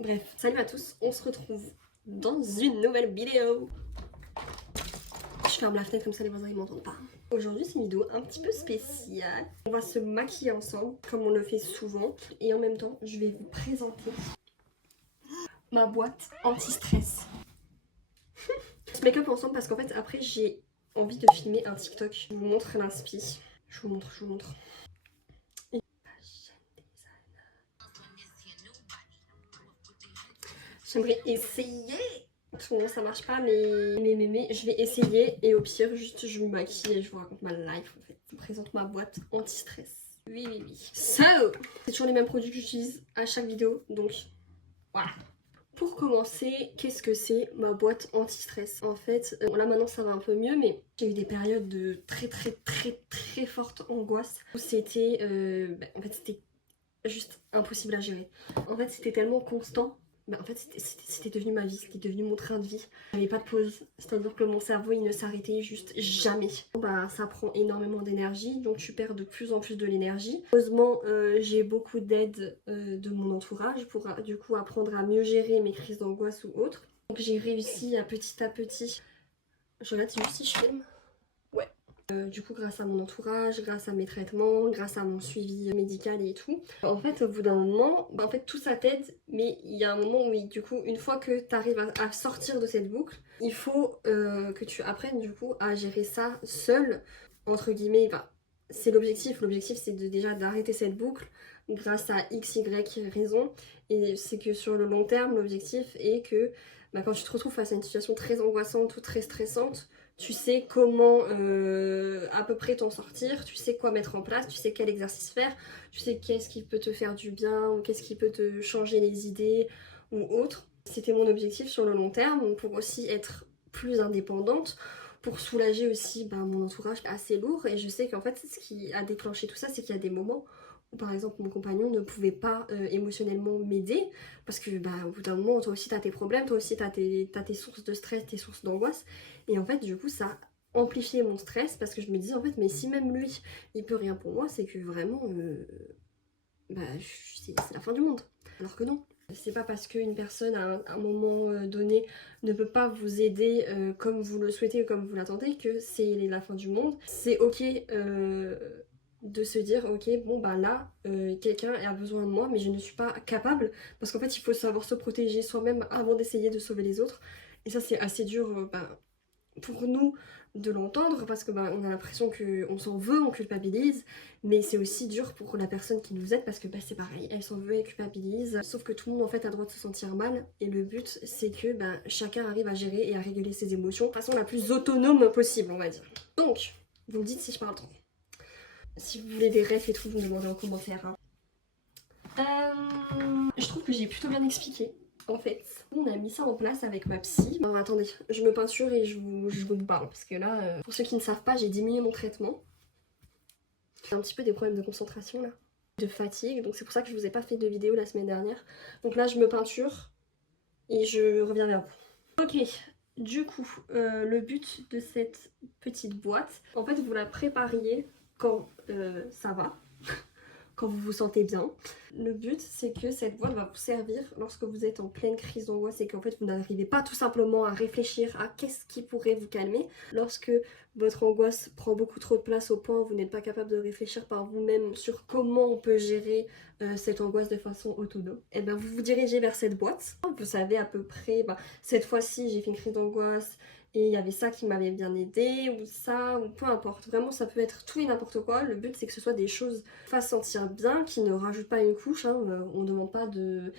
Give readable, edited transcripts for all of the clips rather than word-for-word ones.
Bref, salut à tous, on se retrouve dans une nouvelle vidéo. Je ferme la fenêtre comme ça les voisins ils m'entendent pas. Aujourd'hui c'est une vidéo un petit peu spéciale. On va se maquiller ensemble comme on le fait souvent. Et en même temps je vais vous présenter ma boîte anti-stress. On se make-up ensemble parce qu'en fait après j'ai envie de filmer un TikTok. Je vous montre l'inspi. Je vous montre. J'aimerais essayer. Souvent ça marche pas mais je vais essayer et au pire juste je me maquille et je vous raconte ma life en fait. Je vous présente ma boîte anti-stress. Oui. So, c'est toujours les mêmes produits que j'utilise à chaque vidéo donc voilà. Pour commencer, qu'est-ce que c'est ma boîte anti-stress? En fait, là maintenant ça va un peu mieux mais j'ai eu des périodes de très forte angoisse où c'était en fait c'était juste impossible à gérer. En fait c'était tellement constant. En fait c'était devenu ma vie, c'était devenu mon train de vie. J'avais pas de pause, c'est-à-dire que mon cerveau il ne s'arrêtait juste jamais. Ça prend énormément d'énergie, donc tu perds de plus en plus de l'énergie. Heureusement j'ai beaucoup d'aide de mon entourage pour du coup apprendre à mieux gérer mes crises d'angoisse ou autres. Donc j'ai réussi à petit, je regarde si je filme. Ouais. Du coup grâce à mon entourage, grâce à mes traitements, grâce à mon suivi médical et tout. En fait au bout d'un moment, en fait tout ça t'aide mais il y a un moment où du coup une fois que tu arrives à sortir de cette boucle, il faut que tu apprennes du coup à gérer ça seul, entre guillemets. Enfin, c'est l'objectif c'est déjà d'arrêter cette boucle grâce à XY raison et c'est que sur le long terme l'objectif est que quand tu te retrouves face à une situation très angoissante ou très stressante, tu sais comment à peu près t'en sortir, tu sais quoi mettre en place, tu sais quel exercice faire, tu sais qu'est-ce qui peut te faire du bien ou qu'est-ce qui peut te changer les idées ou autre. C'était mon objectif sur le long terme pour aussi être plus indépendante, pour soulager aussi mon entourage assez lourd. Et je sais qu'en fait ce qui a déclenché tout ça, c'est qu'il y a des moments où par exemple mon compagnon ne pouvait pas émotionnellement m'aider parce que au bout d'un moment toi aussi t'as tes problèmes, toi aussi t'as tes sources de stress, tes sources d'angoisse et en fait du coup ça amplifiait mon stress parce que je me disais en fait mais si même lui il peut rien pour moi c'est que vraiment c'est la fin du monde, alors que non. C'est pas parce qu'une personne à un moment donné ne peut pas vous aider comme vous le souhaitez ou comme vous l'attendez que c'est la fin du monde. C'est ok de se dire ok là quelqu'un a besoin de moi mais je ne suis pas capable, parce qu'en fait il faut savoir se protéger soi-même avant d'essayer de sauver les autres et ça c'est assez dur pour nous de l'entendre parce que on a l'impression qu'on s'en veut, on culpabilise, mais c'est aussi dur pour la personne qui nous aide parce que c'est pareil, elle s'en veut, elle culpabilise, sauf que tout le monde en fait a le droit de se sentir mal et le but c'est que chacun arrive à gérer et à réguler ses émotions de façon la plus autonome possible on va dire. Donc vous me dites si je parle trop. Si vous voulez des refs et tout, vous me demandez en commentaire. Je trouve que j'ai plutôt bien expliqué. En fait, on a mis ça en place avec ma psy. Alors attendez, je me peinture et je vous parle. Parce que là, pour ceux qui ne savent pas, j'ai diminué mon traitement. J'ai un petit peu des problèmes de concentration là, de fatigue. Donc c'est pour ça que je vous ai pas fait de vidéo la semaine dernière. Donc là, je me peinture et je reviens vers vous. Ok, du coup, le but de cette petite boîte, en fait, vous la prépariez quand ça va. Quand vous vous sentez bien. Le but c'est que cette boîte va vous servir lorsque vous êtes en pleine crise d'angoisse et qu'en fait vous n'arrivez pas tout simplement à réfléchir à qu'est-ce qui pourrait vous calmer. Lorsque votre angoisse prend beaucoup trop de place au point où vous n'êtes pas capable de réfléchir par vous-même sur comment on peut gérer cette angoisse de façon autonome, et vous vous dirigez vers cette boîte. Vous savez à peu près, cette fois-ci j'ai fait une crise d'angoisse et il y avait ça qui m'avait bien aidé, ou ça, ou peu importe. Vraiment, ça peut être tout et n'importe quoi. Le but, c'est que ce soit des choses qui fassent sentir bien, qui ne rajoutent pas une couche. On ne demande pas de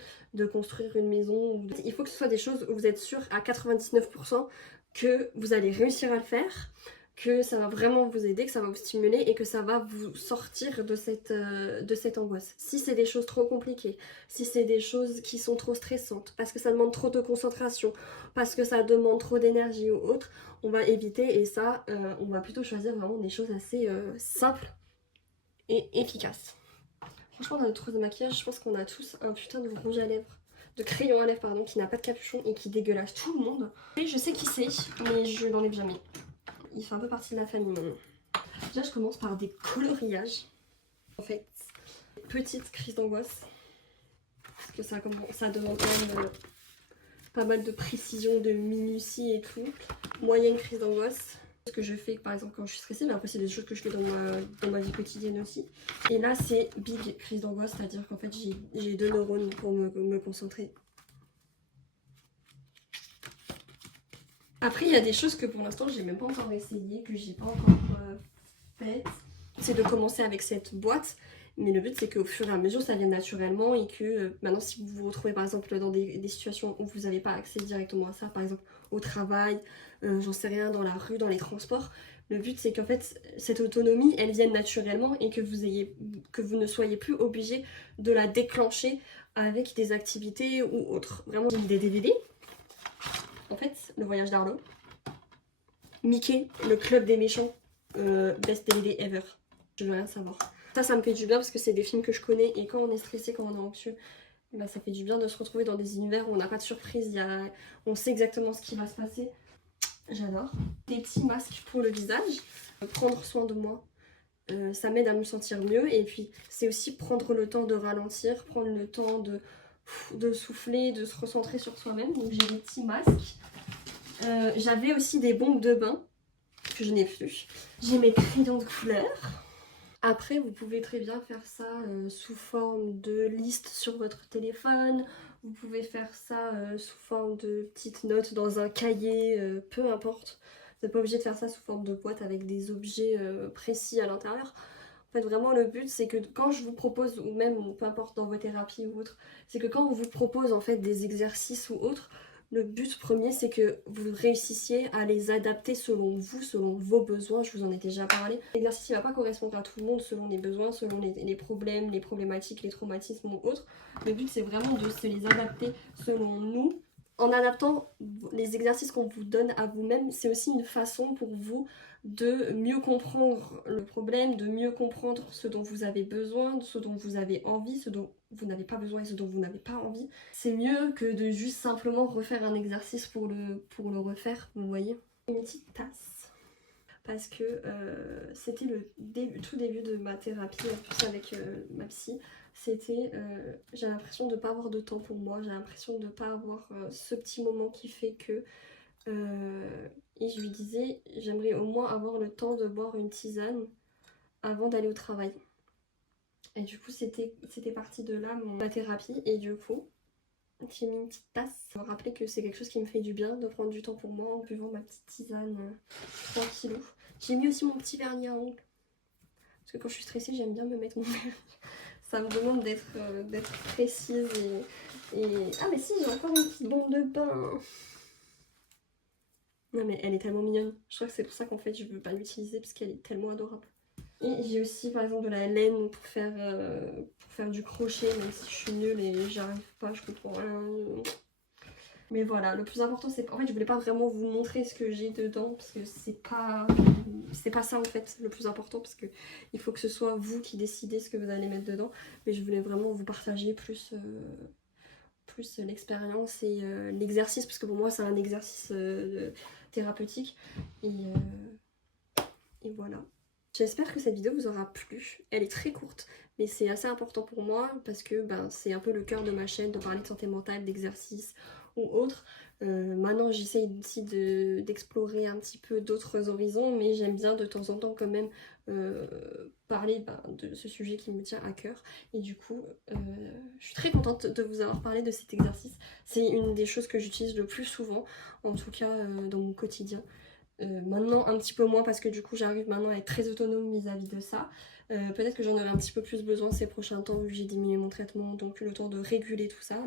construire une maison. Il faut que ce soit des choses où vous êtes sûr à 99% que vous allez réussir à le faire, que ça va vraiment vous aider, que ça va vous stimuler et que ça va vous sortir de cette angoisse. Si c'est des choses trop compliquées, si c'est des choses qui sont trop stressantes, parce que ça demande trop de concentration, parce que ça demande trop d'énergie ou autre, on va éviter et ça, on va plutôt choisir vraiment des choses assez simples et efficaces. Franchement, dans notre trousse de maquillage, je pense qu'on a tous un putain de rouge à lèvres, de crayon à lèvres, pardon, qui n'a pas de capuchon et qui dégueulasse tout le monde. Et je sais qui c'est, mais je n'en ai jamais. Il fait un peu partie de la famille maintenant. Déjà, je commence par des coloriages. En fait, petite crise d'angoisse. parce que ça demande quand même pas mal de précision, de minutie et tout. Moyenne crise d'angoisse. Ce que je fais par exemple quand je suis stressée, mais après c'est des choses que je fais dans ma vie quotidienne aussi. Et là c'est big crise d'angoisse, c'est-à-dire qu'en fait j'ai 2 neurones pour me concentrer. Après il y a des choses que pour l'instant j'ai même pas encore essayé, que j'ai pas encore faites. C'est de commencer avec cette boîte. Mais le but c'est qu'au fur et à mesure ça vienne naturellement et que maintenant si vous vous retrouvez par exemple dans des situations où vous n'avez pas accès directement à ça, par exemple au travail, j'en sais rien, dans la rue, dans les transports, le but c'est qu'en fait cette autonomie elle vienne naturellement et que vous ne soyez plus obligé de la déclencher avec des activités ou autres. Vraiment j'ai mis des DVD, en fait le voyage d'Arlo, Mickey, le club des méchants, best DVD ever, je veux rien savoir. Ça me fait du bien parce que c'est des films que je connais et quand on est stressé, quand on est anxieux, bah ça fait du bien de se retrouver dans des univers où on n'a pas de surprise, on sait exactement ce qui va se passer. J'adore. Des petits masques pour le visage, prendre soin de moi, ça m'aide à me sentir mieux et puis c'est aussi prendre le temps de ralentir, prendre le temps de souffler, de se recentrer sur soi-même. Donc j'ai des petits masques. J'avais aussi des bombes de bain que je n'ai plus. J'ai mes crayons de couleur. Après, vous pouvez très bien faire ça sous forme de liste sur votre téléphone. Vous pouvez faire ça sous forme de petites notes dans un cahier, peu importe. Vous n'êtes pas obligé de faire ça sous forme de boîte avec des objets précis à l'intérieur. En fait, vraiment, le but, c'est que quand je vous propose, ou même peu importe dans vos thérapies ou autres, c'est que quand on vous propose en fait des exercices ou autres, le but premier, c'est que vous réussissiez à les adapter selon vous, selon vos besoins. Je vous en ai déjà parlé. L'exercice ne va pas correspondre à tout le monde selon les besoins, selon les problèmes, les problématiques, les traumatismes ou autres. Le but, c'est vraiment de se les adapter selon nous. En adaptant les exercices qu'on vous donne à vous-même, c'est aussi une façon pour vous de mieux comprendre le problème, de mieux comprendre ce dont vous avez besoin, ce dont vous avez envie, ce dont vous n'avez pas besoin et ce dont vous n'avez pas envie. C'est mieux que de juste simplement refaire un exercice pour le refaire, vous voyez. Une petite tasse. Parce que c'était le tout début de ma thérapie, en plus avec ma psy. C'était, j'ai l'impression de ne pas avoir de temps pour moi, j'ai l'impression de ne pas avoir ce petit moment qui fait que... et je lui disais, j'aimerais au moins avoir le temps de boire une tisane avant d'aller au travail. Et du coup, c'était parti de là, ma thérapie. Et du coup, j'ai mis une petite tasse. Je me rappeler que c'est quelque chose qui me fait du bien, de prendre du temps pour moi en buvant ma petite tisane tranquillou. J'ai mis aussi mon petit vernis à ongles. Parce que quand je suis stressée, j'aime bien me mettre mon vernis. Ça me demande d'être précise et... Ah mais si, j'ai encore une petite bombe de bain. Non mais elle est tellement mignonne. Je crois que c'est pour ça qu'en fait je veux pas l'utiliser parce qu'elle est tellement adorable. Et j'ai aussi par exemple de la laine pour faire du crochet, même si je suis nulle et j'y arrive pas, je comprends rien. Mais voilà, le plus important c'est... En fait je voulais pas vraiment vous montrer ce que j'ai dedans parce que c'est pas ça en fait le plus important, parce que il faut que ce soit vous qui décidez ce que vous allez mettre dedans. Mais je voulais vraiment vous partager plus l'expérience et l'exercice, parce que pour moi c'est un exercice thérapeutique et voilà. J'espère que cette vidéo vous aura plu. Elle est très courte, mais c'est assez important pour moi parce que c'est un peu le cœur de ma chaîne, de parler de santé mentale, d'exercice ou autre. Maintenant j'essaye aussi d'explorer un petit peu d'autres horizons, mais j'aime bien de temps en temps quand même parler de ce sujet qui me tient à cœur. Et du coup, je suis très contente de vous avoir parlé de cet exercice. C'est une des choses que j'utilise le plus souvent, en tout cas dans mon quotidien. Maintenant un petit peu moins parce que du coup j'arrive maintenant à être très autonome vis-à-vis de ça. Peut-être que j'en aurai un petit peu plus besoin ces prochains temps vu que j'ai diminué mon traitement, donc le temps de réguler tout ça.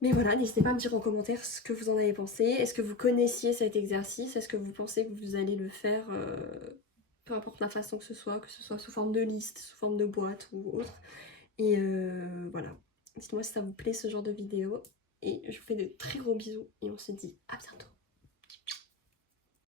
Mais voilà, n'hésitez pas à me dire en commentaire ce que vous en avez pensé. Est-ce que vous connaissiez cet exercice? Est-ce que vous pensez que vous allez le faire peu importe la façon que ce soit sous forme de liste, sous forme de boîte ou autre. Et voilà, dites-moi si ça vous plaît ce genre de vidéo. Et je vous fais de très gros bisous et on se dit à bientôt.